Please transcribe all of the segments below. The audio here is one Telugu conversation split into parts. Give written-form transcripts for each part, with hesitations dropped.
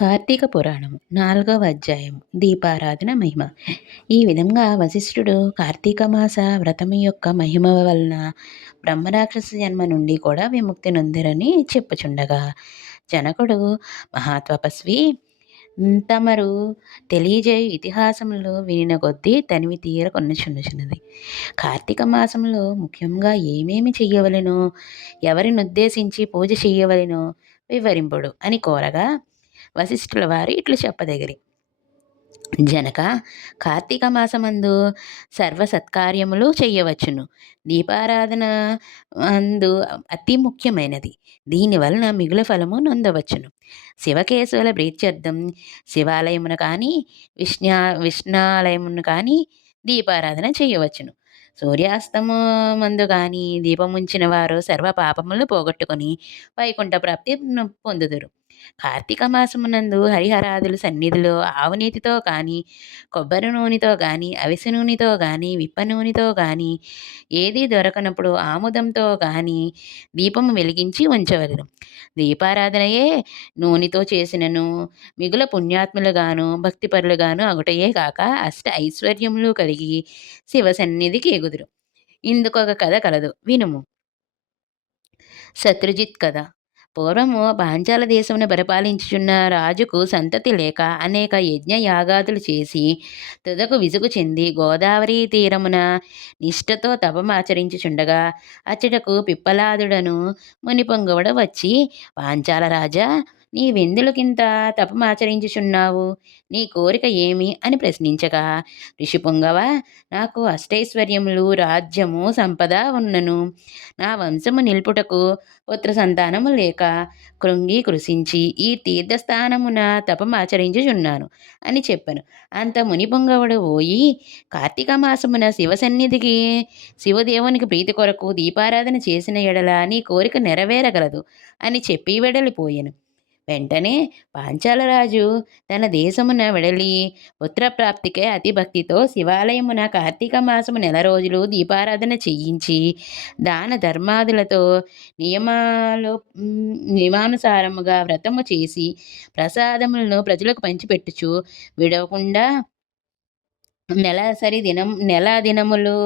కార్తీక పురాణం 4వ అధ్యాయం దీపారాధన మహిమ. ఈ విధంగా వశిష్ఠుడు కార్తీక మాస వ్రతము యొక్క మహిమ వలన బ్రహ్మరాక్షస జన్మ నుండి కూడా విముక్తి నొందిరని చెప్పుచుండగా, జనకుడు మహాతపస్వి తమరు తెలియజేయు ఇతిహాసములు వినిన కొద్దీ తనివి తీర కొనుచున్నది. కార్తీక మాసంలో ముఖ్యంగా ఏమేమి చెయ్యవలెనో, ఎవరినుద్దేశించి పూజ చెయ్యవలెనో వివరింపుడు అని కోరగా, వశిష్ఠుల వారు ఇట్లు చెప్పదగిరి. జనక, కార్తీక మాసమందు సర్వ సత్కార్యములు చెయ్యవచ్చును. దీపారాధన అందు అతి ముఖ్యమైనది. దీనివలన మిగుల ఫలము నొందవచ్చును. శివకేశవుల ప్రీత్యర్థం శివాలయమున కానీ విష్ణాలయమును కానీ దీపారాధన చేయవచ్చును. సూర్యాస్తమమందు కానీ దీపముంచిన వారు సర్వ పాపములు పోగొట్టుకొని వైకుంఠ ప్రాప్తి పొందుదురు. కార్తీక మాసమునందు హరిహరాదులు సన్నిధిలో ఆవునీతితో కానీ, కొబ్బరి నూనెతో కానీ, అవిసె నూనెతో కానీ, విప్ప నూనెతో కానీ, ఏదీ దొరకనప్పుడు ఆముదంతో కానీ దీపము వెలిగించి ఉంచవలెను. దీపారాధనయే నూనెతో చేసినను మిగుల పుణ్యాత్ములుగాను భక్తిపరులుగాను అగుటయే కాక అష్ట ఐశ్వర్యములు కలిగి శివ సన్నిధికి ఎగుదురు. ఇందుకొక కథ కలదు, వినుము. శత్రుజిత్ కథ. పూర్వము పాంచాల దేశమును పరిపాలించుచున్న రాజుకు సంతతి లేక అనేక యజ్ఞ యాగాదులు చేసి తుదకు విసుగు చెంది గోదావరి తీరమున నిష్ఠతో తపమాచరించుచుండగా అచ్చటకు పిప్పలాదుడను మునిపొంగవుడు వచ్చి, పాంచాల రాజా, నీవెందులకింత తపమాచరించుచున్నావు? నీ కోరిక ఏమి అని ప్రశ్నించగా, ఋషిపుంగవ, నాకు అష్టైశ్వర్యములు, రాజ్యము, సంపద ఉన్నను. నా వంశము నిల్పుటకు పుత్ర సంతానము లేక కృంగి కృషించి ఈ తీర్థస్థానమున తపమాచరించుచున్నాను అని చెప్పాను. అంత మునిపొంగవుడు పోయి, కార్తీక మాసమున శివ సన్నిధికి శివదేవునికి ప్రీతి కొరకు దీపారాధన చేసిన ఎడల నీ కోరిక నెరవేరగలదు అని చెప్పి వెడలిపోయాను. వెంటనే పాంచాలరాజు తన దేశమున వెడలి పుత్రప్రాప్తికై అతి భక్తితో శివాలయమున కార్తీక మాసము నెల రోజులు దీపారాధన చేయించి దాన ధర్మాదులతో నియమానుసారముగా వ్రతము చేసి ప్రసాదములను ప్రజలకు పంచిపెట్టుచు విడవకుండా నెల దినములు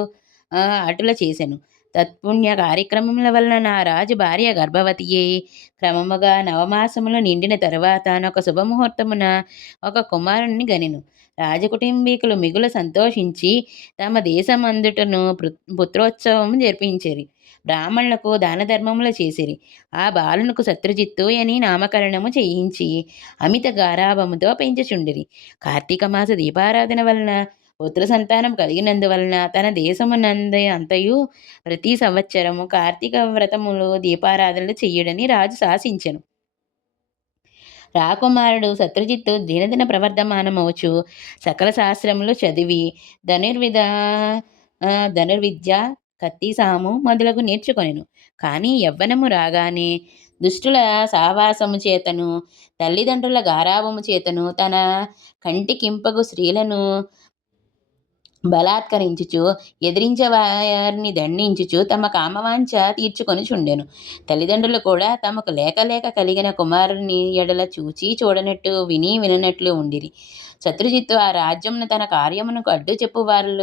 అటుల చేసెను. తత్పుణ్య కార్యక్రమముల వలన నా రాజు భార్య గర్భవతి అయి క్రమముగా నవమాసములు నిండిన తరువాత ఒక శుభముహూర్తమున ఒక కుమారుణ్ణి గనెను. రాజకుటుంబీకులు మిగులు సంతోషించి తమ దేశమందుటను పుత్రోత్సవం జరిపించిరి. బ్రాహ్మణులకు దాన ధర్మములు చేసిరి. ఆ బాలునకు శత్రుజిత్తు అని నామకరణము చేయించి అమిత గారాభముతో పెంచుచుండిరి. కార్తీక మాస దీపారాధన వలన పుత్ర సంతానం కలిగినందువలన తన దేశమునంద అంతయు ప్రతి సంవత్సరము కార్తీక వ్రతములు దీపారాధనలు చెయ్యుడని రాజు శాసించెను. రాకుమారుడు శత్రుజిత్తు దినదిన ప్రవర్ధమానమవుచు సకల శాస్త్రములు చదివి ధనుర్విద్య, కత్తి సాము మొదలగు నేర్చుకొనెను. కానీ యవ్వనము రాగానే దుష్టుల సావాసము చేతను తల్లిదండ్రుల గారాభము చేతను తన కంటికింపగు స్త్రీలను బలాత్కరించుచు ఎదిరించవారిని దండించుచు తమ కామవాంఛ తీర్చుకొనుచుండెను. తల్లిదండ్రులు కూడా తమకు లేక లేక కలిగిన కుమారుని ఎడల చూచి చూడనట్టు విని విననట్లు ఉండిరి. శత్రుజిత్తు ఆ రాజ్యమును తన కార్యమునకు అడ్డు చెప్పు వారు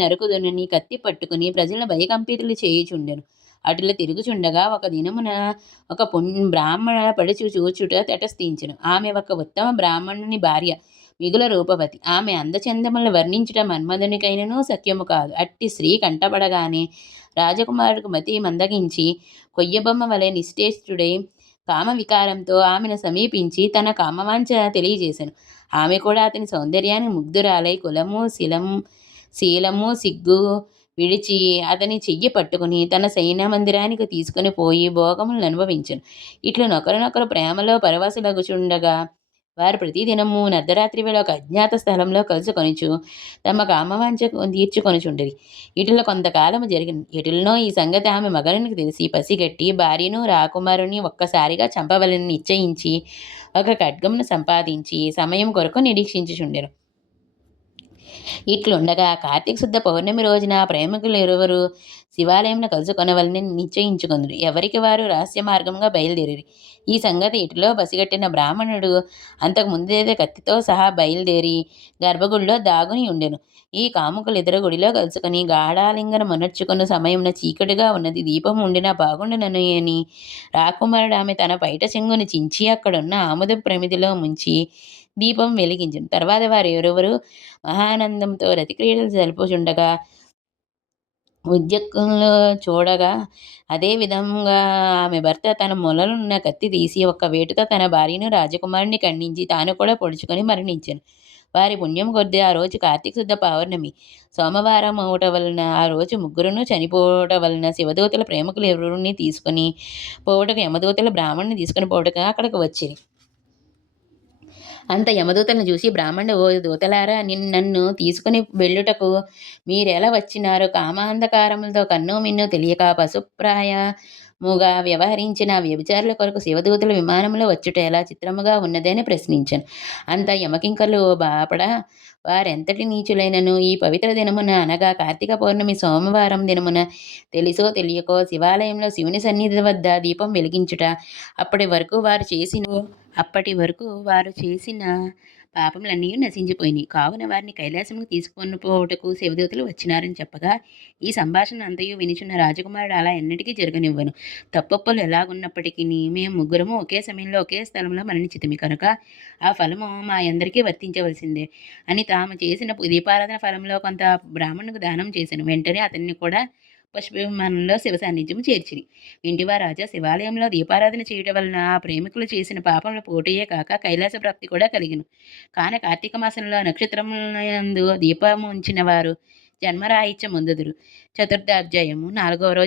నరుకుదునని కత్తి పట్టుకుని ప్రజలను భయకంపితులు చేయుచుండెను. అటుల తిరుగుచుండగా ఒక దినమున ఒక బ్రాహ్మణ పడుచు చూచుట తటస్థించెను. ఆమె ఒక ఉత్తమ బ్రాహ్మణుని భార్య, మిగుల రూపవతి. ఆమె అందచందములను వర్ణించుట మన్మధునికైనను సఖ్యము కాదు. అట్టి స్త్రీ కంటపడగానే రాజకుమారుడికి మతి మందగించి కొయ్యబొమ్మ వలె నిశ్చేష్టుడై కామ వికారంతో ఆమెను సమీపించి తన కామవాంఛ తెలియజేశాను. ఆమె కూడా అతని సౌందర్యానికి ముగ్ధురాలై కులము శీలము సిగ్గు విడిచి అతని చెయ్యి పట్టుకుని తన సైన్య మందిరానికి తీసుకుని పోయి భోగములను అనుభవించను. ఇట్లు నొకరినొకరు ప్రేమలో పరవశులగుచుండగా వారు ప్రతిదినము అర్ధరాత్రి వేళ ఒక అజ్ఞాత స్థలంలో కలుసుకొనుచు తమ కామవాంఛ తీర్చుకొనుచుండిరి. ఇటులో కొంతకాలము జరిగింది. ఎటులనో ఈ సంగతి ఆమె మగనికి తెలిసి పసిగట్టి భార్యను రాకుమారుని ఒక్కసారిగా చంపవలని నిశ్చయించి ఒక ఖడ్గమును సంపాదించి సమయం కొరకు నిరీక్షించుచుండెను. ఇట్లుండగా కార్తీక శుద్ధ పౌర్ణమి రోజున ప్రేమికులు ఇరువురు శివాలయంను కలుసుకొనవలని నిశ్చయించుకుందరు. ఎవరికి వారు రహస్య మార్గంగా బయలుదేరిరి. ఈ సంగతి ఇటిలో పసిగట్టిన బ్రాహ్మణుడు అంతకు ముందేదే కత్తితో సహా బయలుదేరి గర్భగుడిలో దాగుని ఉండెను. ఈ కాముకులిద్దరు గుడిలో కలుసుకొని గాఢాలింగన మునర్చుకున్న సమయమున చీకటిగా ఉన్నది, దీపం ఉండినా బాగుండునని అని రాకుమారుడు ఆమె తన పైట చెంగుని చించి అక్కడున్న ఆముద ప్రమిదిలో ముంచి దీపం వెలిగించెను. తర్వాత వారిరువురు మహానందంతో రతిక్రీడలు జరుపుచుండగా ఉద్యక్కులు చూడగా అదే విధంగా ఆమె భర్త తన మొలనున్న కత్తి తీసి ఒక్క వేటుతో తన భార్యను రాజకుమారుని ఖండించి తాను కూడా పొడుచుకొని మరణించెను. వారి పుణ్యం కొద్దీ ఆ రోజు కార్తీక శుద్ధ పౌర్ణమి సోమవారం అవట వలన ఆ రోజు ముగ్గురును చనిపోవట వలన శివదూతల ప్రేమికులు ఎవరిని తీసుకొని పోవుటకు యమదూతలు బ్రాహ్మణుని తీసుకొని పోవుటకు అక్కడికి వచ్చిరి. అంత యమదూతలను చూసి బ్రాహ్మణుడు, ఓ దూతలారా, నన్ను తీసుకుని వెళ్ళుటకు మీరెలా వచ్చినారు? కామాంధకారములతో కన్ను మిన్ను తెలియక పశుప్రాయముగా వ్యవహరించిన వ్యభిచారుల కొరకు శివదూతల విమానంలో వచ్చుట ఎలా చిత్రముగా ఉన్నదని ప్రశ్నించాను. అంత యమకింకర్లు, ఓ బాపడా, వారెంతటి నీచులైనను ఈ పవిత్ర దినమున అనగా కార్తీక పౌర్ణమి సోమవారం దినమున తెలిసో తెలియకో శివాలయంలో శివుని సన్నిధి వద్ద దీపం వెలిగించుట అప్పటి వరకు వారు చేసిన పాపములన్నీ నశించిపోయినాయి. కావున వారిని కైలాసముకు తీసుకొని పోవుటకు శివదూతలు వచ్చినారని చెప్పగా, ఈ సంభాషణ అంతయు వినిచున్న రాజకుమారుడు, అలా ఎన్నటికీ జరగనివ్వను. తప్పొప్పులు ఎలాగున్నప్పటికీ మేము ముగ్గురము ఒకే సమయంలో ఒకే స్థలంలో మరణించితిమి కనుక ఆ ఫలము మా అందరికీ వర్తించవలసిందే అని తాము చేసిన దీపారాధన ఫలంలో కొంత బ్రాహ్మణునికి దానం చేశాను. వెంటనే అతన్ని కూడా పుష్పవిమానంలో శివ సాన్నిధ్యం చేర్చిరి. వింటివా రాజా, శివాలయంలో దీపారాధన చేయటం వలన ఆ ప్రేమికులు చేసిన పాపముల పోటీయే కాక కైలాస ప్రాప్తి కూడా కలిగిను. కాన కార్తీక మాసంలో నక్షత్రములందు దీపము ఉంచిన వారు జన్మరాహిత్యం పొందుదురు. చతుర్థాధ్యాయము 4వ రోజు.